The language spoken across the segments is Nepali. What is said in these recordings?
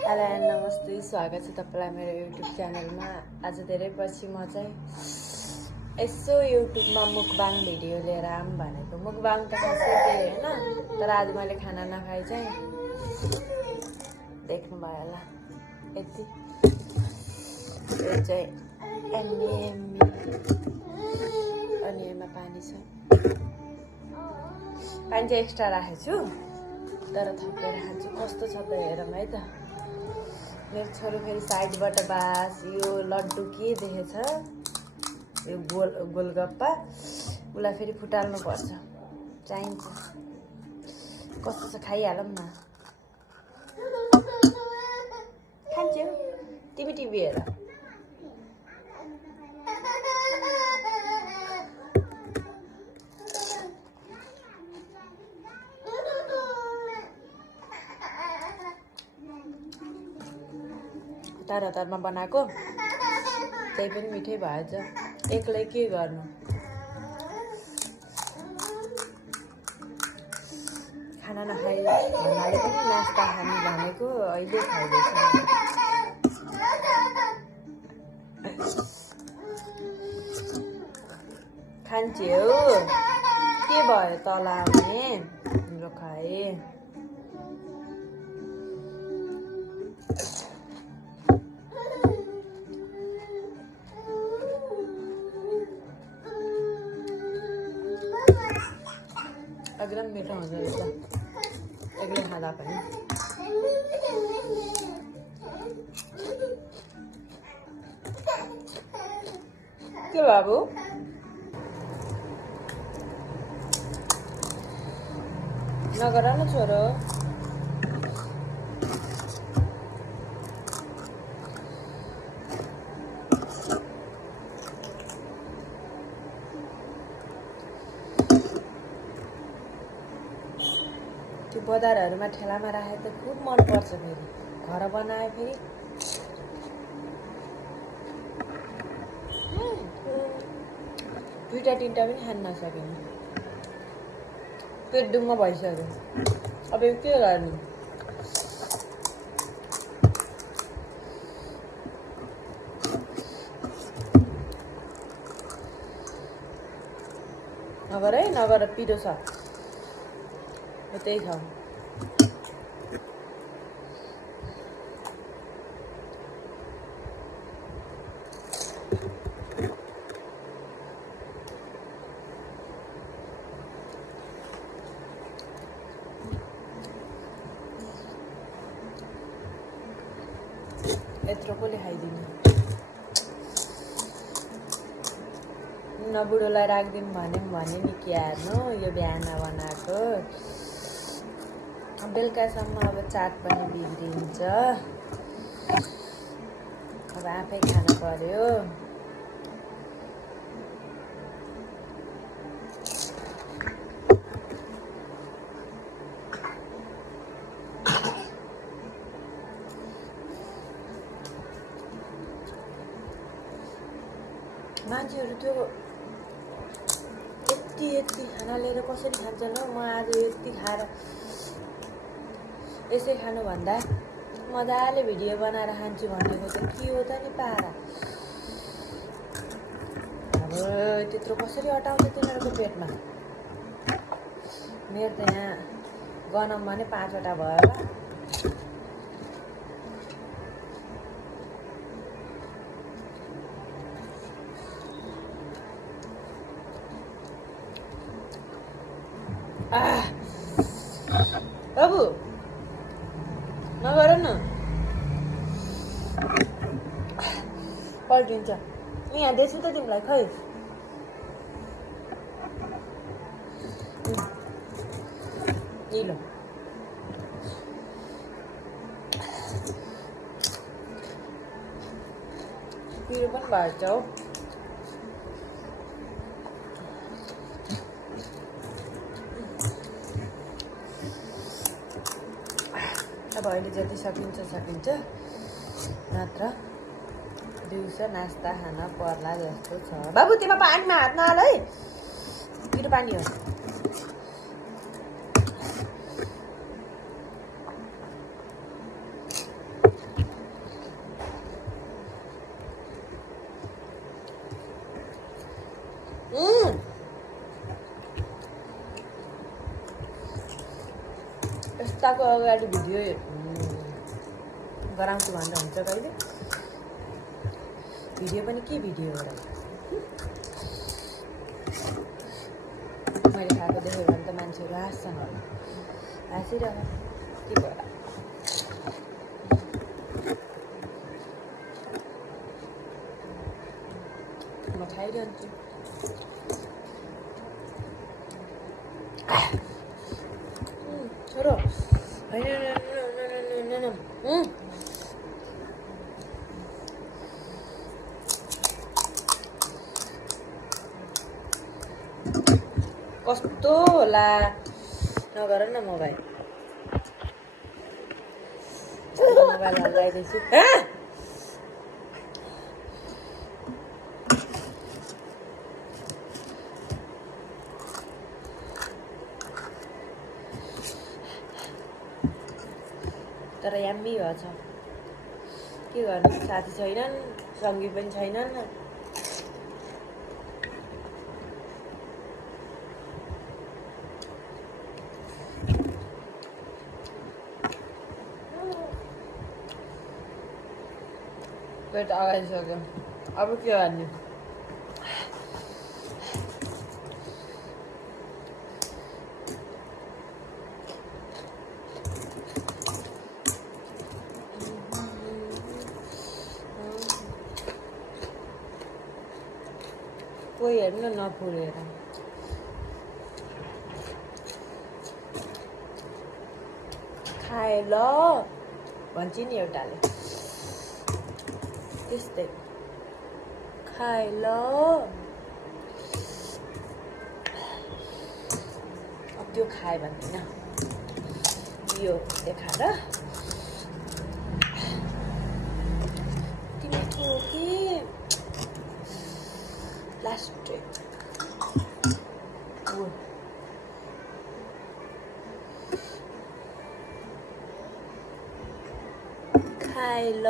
हेलो नमस्ते, स्वागत छ तपाईलाई मेरो युट्युब च्यानलमा। आज धेरै पछि म चाहिँ यसो युट्युबमा मुकबाङ भिडियो लिएर आऊँ भनेको। मुकबाङ त खासै त्यही हैन, तर आज मैले खाना नखाइ चाहिँ देख्नु भयो होला यति। यो चाहिँ एम्मी अनि यसमा पानी छ। पानी चाहिँ एक्स्ट्रा राखेको छु, तर थपेर खान्छु। कस्तो छ त हेरौँ है त। मेरो छोरो फेरि साइडबाट बास यो लड्डु के देखेछ, यो गोलगप्पा, उसलाई फेरि फुटाल्नु पर्छ, चाहिन्छ। कस्तो छ खाइहालौँ न। खान्छौ टिभी हेर। हतारमा बनाएको त्यही पनि मिठै भएछ। एक्लै के गर्नु। खाना नखाइ भन्नाले पनि नास्ता खानु भनेको अहिले खाइदैछ। खान्छौ के भयो तल आउने तिम्रो खाए। एकदम मिठो हुन्छ रहेछ एक्लै खाँदा पनि। के बाबु नगर न छोरो। त्यो बजारहरूमा ठेलामा राखे त खुब मन पर्छ। फेरि घर बनाए फेरि दुईटा तीनटा पनि खान नसकिने, पेट डुङ्गो भइसक्यो। अब यो के गर्नु। नगर है नगर, पिरो छ त्यही खाऊ। यत्रो कसले खाइदिनु। न बुढोलाई राखिदिउँ भने नि के हार्नु। यो बिहान बनाएको बेलुकासम्म अब चाट पनि बिग्रिन्छ। अब आफै खानु पर्यो। मान्छेहरू त्यो यति खाना लिएर कसरी खान्छन् हौ। म आज यति खाएर यसै खानुभन्दा मजाले भिडियो बनाएर खान्छु भनेको त के हो त नि पारा। अब त्यत्रो कसरी अटाउँछ तिनीहरूको पेटमा। मेरो त यहाँ गनाउमा नै 5वटा भयो होला। बाबु नगर न, पल्टिन्छ। यहाँ दिएछु त तिमीलाई, खै ल। पिरो पनि भएछ हौ। अब अहिले जति सकिन्छ नत्र दिउँसो नास्ता खान पर्ला जस्तो छ। बाबु तिम्रो पानीमा हात नहाल है, पिरो पानी हो। पुस्ताको अगाडि भिडियो गराउँछु भन्दा हुन्छ कहिले भिडियो पनि के भिडियो हो र मैले खाएको देखेँ भने त मान्छेहरू हाँस्छन् होला हाँसिरह के भयो म खाइरहन्छु छोरो होइन कस्तो होला नगर न मोबाइल हल्लाइदिन्छु तर याम्मी भएछ के गर्नु साथी छैनन् सङ्गी पनि छैनन् पेट अगाइसक्यो अब के गर्ने कोही हेर्नु न नफुलेर खाए ल भन्छ नि एउटाले त्यस्तै खाए ल अब त्यो खाए भन्दैन यो देखाएर तिमी ठो कि प्लास्टिक खाए ल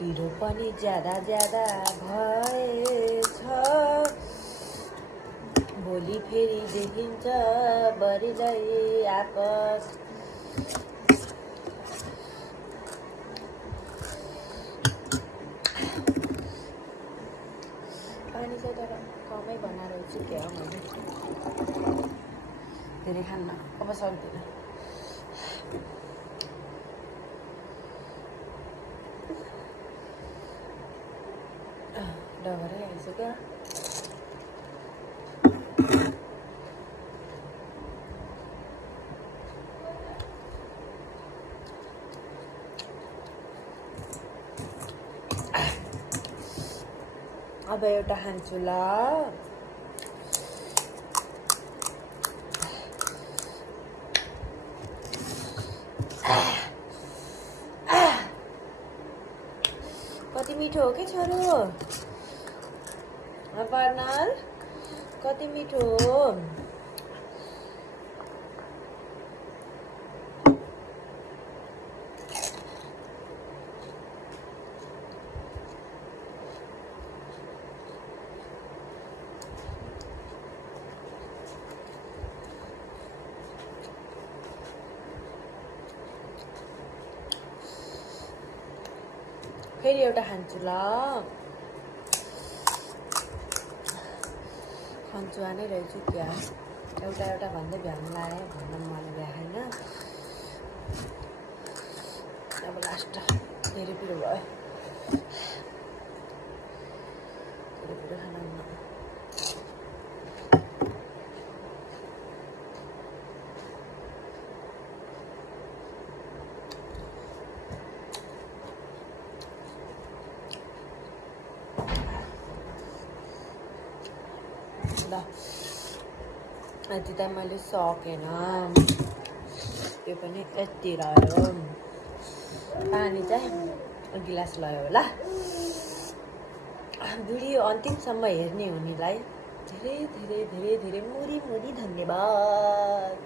पिरो पनि ज्यादा भएछ भोलि फेरि देखिन्छ बढिँदै आकाश पानी चाहिँ तर कमै बनाएर चाहिँ क्या हो मैले धेरै खान्न अब सक्दिनँ डगरै आइसक्यो अब एउटा खान्छु ल कति मिठो हो के छोरो पर्नल कति मिठो हो फेरि एउटा खान्छु ल खन्चुवा नै रहेछु क्या एउटा भन्दै भ्याउनु लाग्यो भन्न मलाई भ्या होइन अब लास्ट धेरै पिरो भयो धेरै पिरो खान ल यति त मैले सकेन त्यो पनि यति रह्यो पानी चाहिँ गिलास लयो होला भिडियो अन्तिमसम्म हेर्ने हुनेलाई धेरै धेरै धेरै धेरै मुरी मुरी धन्यवाद।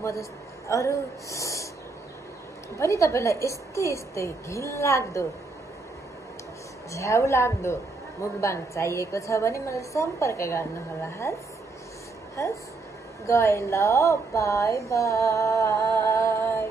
म जस्तो अरू पनि तपाईँलाई यस्तै यस्तै घिनलाग्दो झ्याउ लाग्दो मुखबाङ चाहिएको छ भने मलाई सम्पर्क गर्नुहोला। हस् गए ल, बाई बाई।